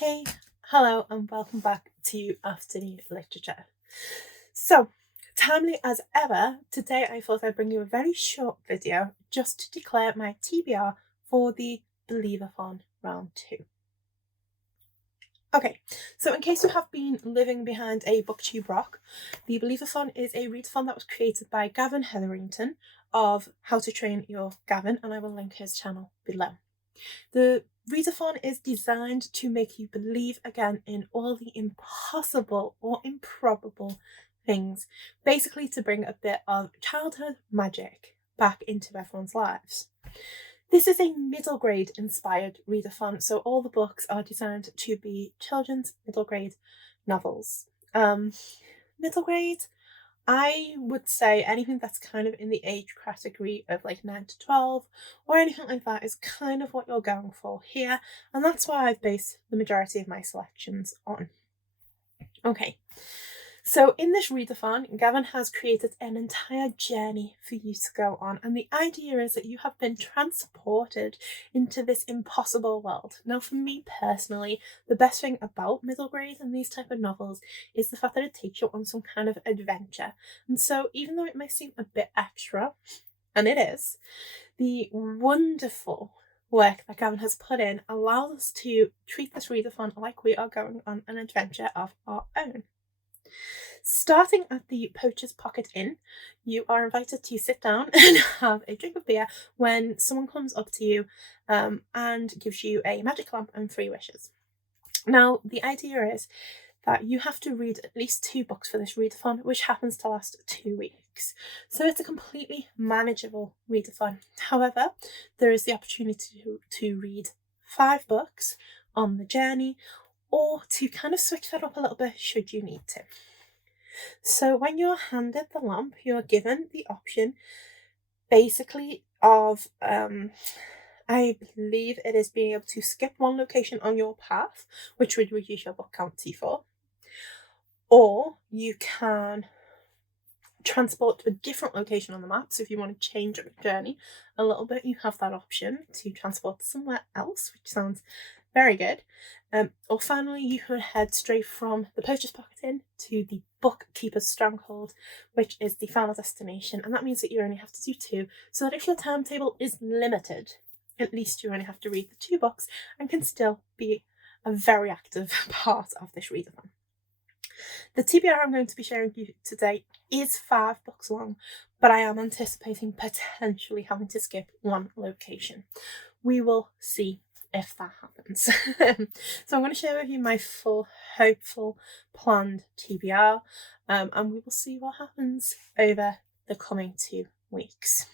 Hey, hello and welcome back to Afternoon Literature. So, timely as ever, today I thought I'd bring you a very short video just to declare my TBR for the Believathon round 2. Okay, so in case you have been living behind a booktube rock, the Believathon is a readathon that was created by Gavin Hetherington of How to Train Your Gavin, and I will link his channel below. The readathon is designed to make you believe again in all the impossible or improbable things, basically to bring a bit of childhood magic back into everyone's lives. This is a middle grade inspired readathon, so all the books are designed to be children's middle grade novels. Middle grade, I would say anything that's kind of in the age category of like 9 to 12 or anything like that is kind of what you're going for here, and that's why I've based the majority of my selections on. Okay, so in this readathon, Gavin has created an entire journey for you to go on, and the idea is that you have been transported into this impossible world. Now, for me personally, the best thing about middle grade and these type of novels is the fact that it takes you on some kind of adventure. And so even though it may seem a bit extra, and it is, the wonderful work that Gavin has put in allows us to treat this readathon like we are going on an adventure of our own. Starting at the Poachers Pocket Inn, you are invited to sit down and have a drink of beer when someone comes up to you and gives you a magic lamp and 3 wishes. Now, the idea is that you have to read at least 2 books for this readathon, which happens to last 2 weeks. So it's a completely manageable readathon. However, there is the opportunity to read 5 books on the journey, or to kind of switch that up a little bit should you need to. So when you're handed the lamp, you're given the option basically of, I believe it is being able to skip 1 location on your path, which would reduce your book count to 4. Or you can transport to a different location on the map. So if you want to change your journey a little bit, you have that option to transport to somewhere else, which sounds very good. Or finally, you can head straight from the Poachers Pocket Inn to the Bookkeeper Stronghold, which is the final destination. And that means that you only have to do 2, so that if your timetable is limited, at least you only have to read the 2 books and can still be a very active part of this readathon. The TBR I'm going to be sharing with you today is 5 books long, but I am anticipating potentially having to skip 1 location. We will see if that happens. So I'm going to share with you my full, hopeful, planned TBR, and we will see what happens over the coming 2 weeks.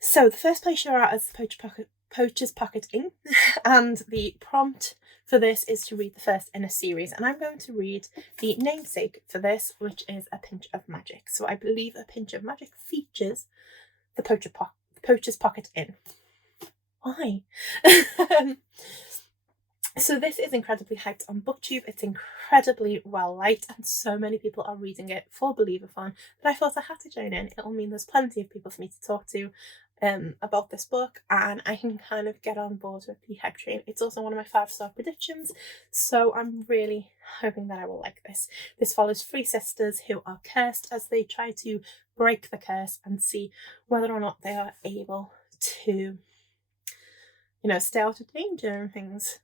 So the first place you're at is the Poachers Pocket Inn, and the prompt for this is to read the first in a series, and I'm going to read the namesake for this, which is A Pinch of Magic. So I believe A Pinch of Magic features the Poachers Pocket Inn. Why? So this is incredibly hyped on BookTube. It's incredibly well liked, and so many people are reading it for Believathon that I thought I had to join in. It'll mean there's plenty of people for me to talk to about this book, and I can kind of get on board with the hype train. It's also one of my 5-star predictions, so I'm really hoping that I will like this. This follows 3 sisters who are cursed as they try to break the curse and see whether or not they are able to, stay out of danger and things.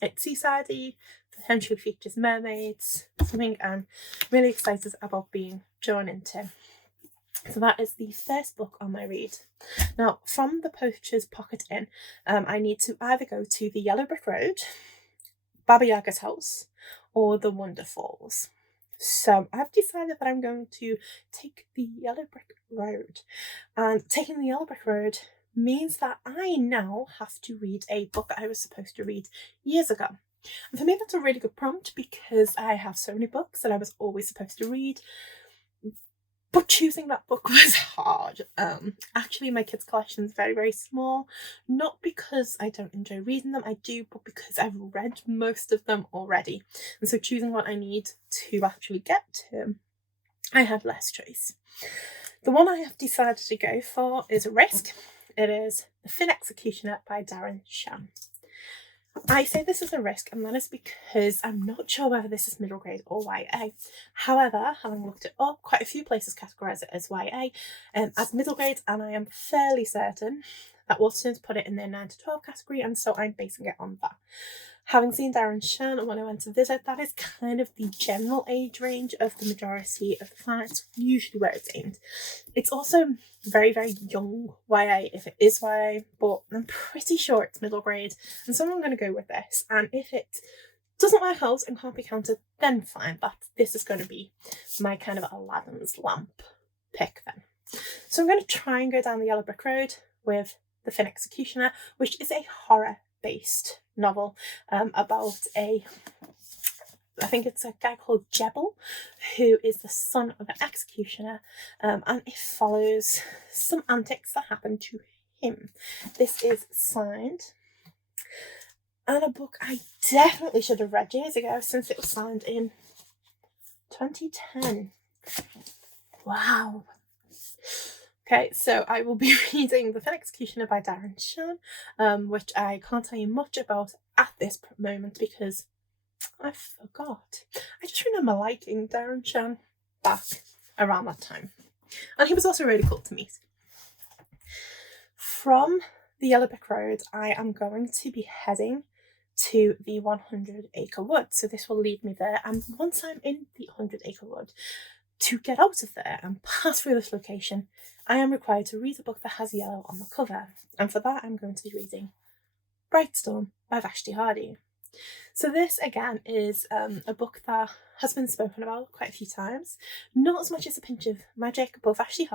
It's seaside-y, potentially features mermaids, something I'm really excited about being drawn into. So that is the first book on my read. Now, from the Poachers Pocket Inn, I need to either go to the Yellow Brick Road, Baba Yaga's house, or the Wonder Falls. So I've decided that I'm going to take the Yellow Brick Road. And taking the Yellow Brick Road means that I now have to read a book I was supposed to read years ago. And for me, that's a really good prompt because I have so many books that I was always supposed to read. But choosing that book was hard. Actually, my kids' collection is very, very small. Not because I don't enjoy reading them, I do, but because I've read most of them already. And so choosing what I need to actually get to, I had less choice. The one I have decided to go for is a risk. It is The Finnick Vacation by Darren Shan. I say this is a risk, and that is because I'm not sure whether this is middle grade or YA. However, having looked it up, quite a few places categorise it as YA as middle grade, and I am fairly certain that Waterstones put it in their 9 to 12 category, and so I'm basing it on that. Having seen Darren and Shan when I went to visit, that is kind of the general age range of the majority of the planets, usually where it's aimed. It's also very, very young YA if it is YA, but I'm pretty sure it's middle grade, and so I'm going to go with this. And if it doesn't work out and can't be counted, then fine, but this is going to be my kind of Aladdin's lamp pick then. So I'm going to try and go down the yellow brick road with The Finnick Executioner, which is a horror-based novel about I think it's a guy called Jebel, who is the son of an executioner, and it follows some antics that happen to him. This is signed, and a book I definitely should have read years ago since it was signed in 2010. Wow. Okay, so I will be reading The Finnick Executioner by Darren Shan, which I can't tell you much about at this moment because I forgot. I just remember liking Darren Shan back around that time. And he was also really cool to meet. From the Yellow Brick Road, I am going to be heading to the 100 Acre Wood. So this will lead me there. And once I'm in the 100 Acre Wood, to get out of there and pass through this location, I am required to read a book that has yellow on the cover. And for that, I'm going to be reading Brightstorm by Vashti. So this, again, is a book that has been spoken about quite a few times. Not as much as A Pinch of Magic, but Vashti,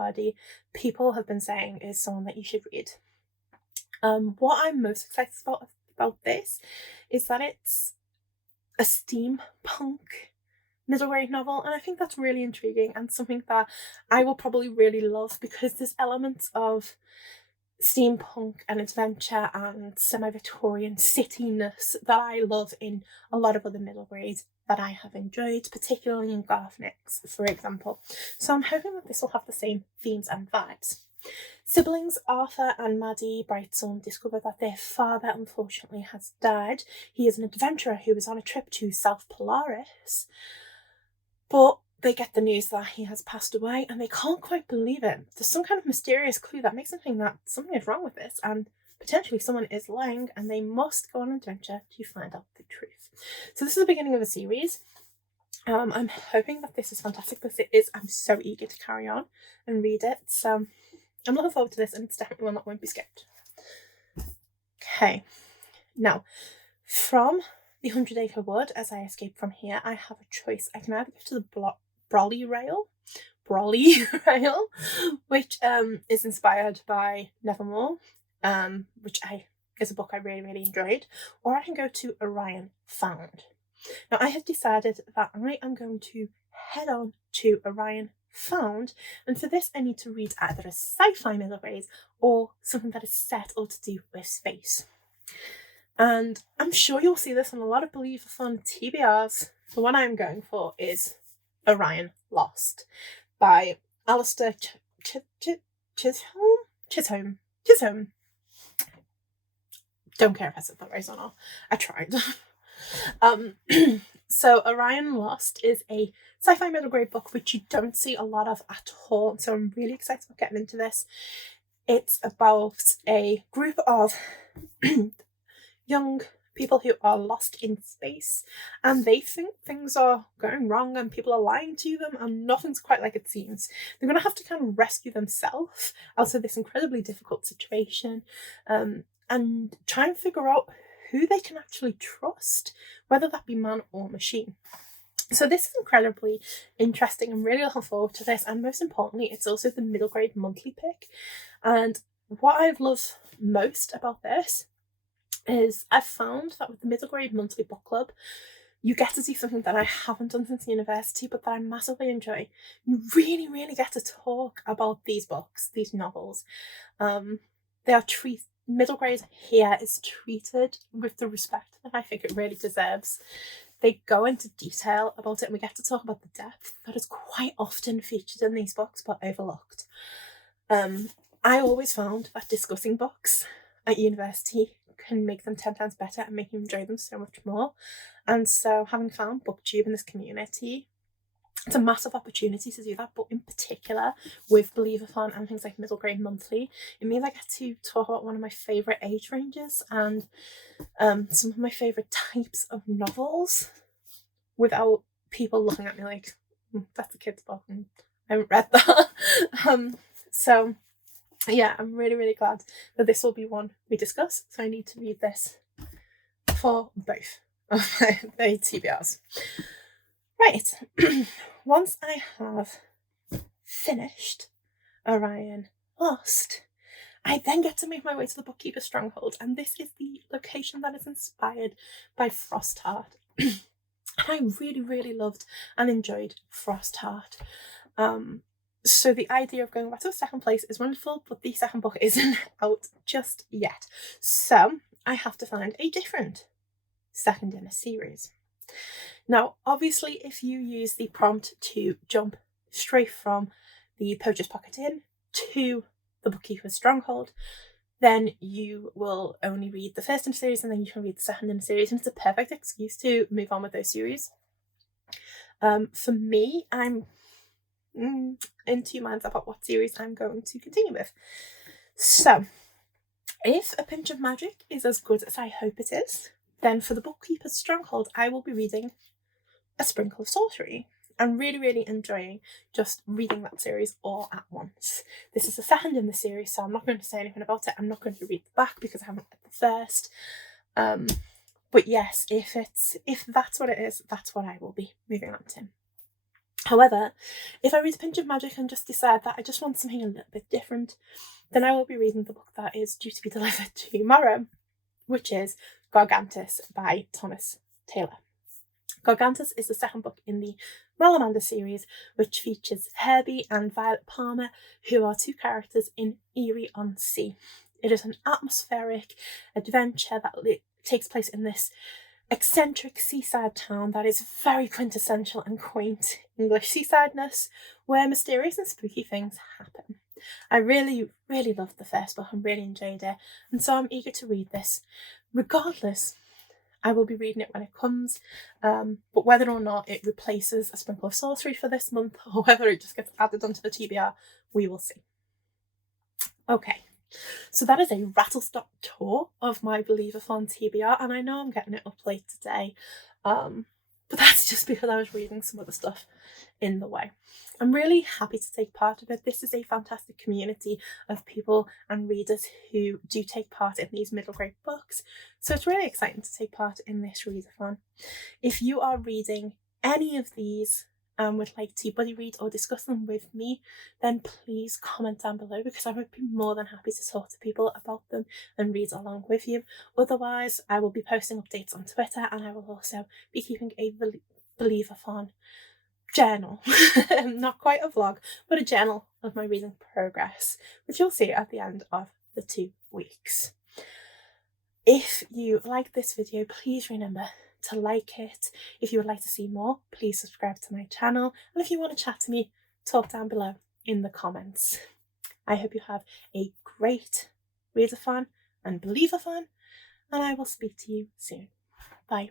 people have been saying is someone that you should read. What I'm most excited about this is that it's a steampunk middle grade novel, and I think that's really intriguing and something that I will probably really love because there's elements of steampunk and adventure and semi-Victorian cityness that I love in a lot of other middle grades that I have enjoyed, particularly in Gargantis, for example. So I'm hoping that this will have the same themes and vibes. Siblings Arthur and Maddie Brightstorm discover that their father unfortunately has died. He is an adventurer who was on a trip to South Polaris, but they get the news that he has passed away and they can't quite believe it. There's some kind of mysterious clue that makes them think that something is wrong with this and potentially someone is lying, and they must go on an adventure to find out the truth. So this is the beginning of a series. I'm hoping that this is fantastic because it is. I'm so eager to carry on and read it. So I'm looking forward to this, and it's definitely one that won't be skipped. Okay, now from the 100 Acre Wood, as I escape from here, I have a choice. I can either go to the Brolly Rail, which is inspired by Nevermore, which is a book I really, really enjoyed, or I can go to Orion Found. Now, I have decided that I am going to head on to Orion Found, and for this I need to read either a sci-fi middle grade or something that is set or to do with space. And I'm sure you'll see this on a lot of Believathon TBRs. The one I'm going for is Orion Lost by Alistair Chisholm. Don't care if I said that right or not. I tried. So Orion Lost is a sci-fi middle grade book which you don't see a lot of at all. So I'm really excited about getting into this. It's about a group of young people who are lost in space, and they think things are going wrong and people are lying to them and nothing's quite like it seems. They're going to have to kind of rescue themselves out of this incredibly difficult situation, and try and figure out who they can actually trust, whether that be man or machine. So this is incredibly interesting. I'm really looking forward to this, and most importantly, it's also the middle grade monthly pick. And what I've loved most about this is I've found that with the middle grade monthly book club, you get to see something that I haven't done since university, but that I massively enjoy. You really, really get to talk about these books, these novels. They are middle grade here is treated with the respect that I think it really deserves. They go into detail about it, and we get to talk about the depth that is quite often featured in these books but overlooked. I always found that discussing books at university book can make them 10 times better and make you enjoy them so much more. And so having found BookTube in this community, it's a massive opportunity to do that, but in particular with Believathon and things like Middle Grade Monthly, it means I get to talk about one of my favourite age ranges and some of my favourite types of novels without people looking at me like, that's a kid's book and I haven't read that. So yeah, I'm really, really glad that this will be one we discuss. So I need to read this for both of my TBRs. Right, once I have finished Orion Lost, I then get to make my way to the Bookkeeper Stronghold, and this is the location that is inspired by Frostheart. And I really, really loved and enjoyed Frostheart. So the idea of going back to a second place is wonderful, but the second book isn't out just yet. So I have to find a different second in a series. Now, obviously, if you use the prompt to jump straight from the Poachers Pocket in to the Bookkeeper Stronghold, then you will only read the first in a series and then you can read the second in a series, and it's a perfect excuse to move on with those series. For me, I'm in two minds about what series I'm going to continue with. So, if A Pinch of Magic is as good as I hope it is, then for the Bookkeeper Stronghold, I will be reading A Sprinkle of Sorcery. I'm really, really enjoying just reading that series all at once. This is the second in the series, so I'm not going to say anything about it. I'm not going to read the back because I haven't read the first. But yes, if that's what it is, that's what I will be moving on to. However, if I read A Pinch of Magic and just decide that I just want something a little bit different, then I will be reading the book that is due to be delivered tomorrow, which is Gargantis by Thomas Taylor. Gargantis is the second book in the Malamander series, which features Herbie and Violet Palmer, who are two characters in Erie-on-Sea. It is an atmospheric adventure that takes place in this eccentric seaside town that is very quintessential and quaint English seasideness, where mysterious and spooky things happen. I really, really loved the first book and really enjoyed it, and so I'm eager to read this. Regardless, I will be reading it when it comes, but whether or not it replaces A Sprinkle of Sorcery for this month, or whether it just gets added onto the TBR, we will see. Okay, so that is a rattle-stop tour of my Believathon TBR, and I know I'm getting it up late today, but that's just because I was reading some other stuff in the way. I'm really happy to take part of it. This is a fantastic community of people and readers who do take part in these middle grade books, so it's really exciting to take part in this readathon. If you are reading any of these and would like to buddy read or discuss them with me, then please comment down below, because I would be more than happy to talk to people about them and read along with you. Otherwise, I will be posting updates on Twitter, and I will also be keeping a Believathon journal, not quite a vlog, but a journal of my reading progress, which you'll see at the end of the 2 weeks. If you like this video, please remember to like it. If you would like to see more, please subscribe to my channel, and if you want to chat to me, talk down below in the comments. I hope you have a great readathon and Believathon, and I will speak to you soon. Bye.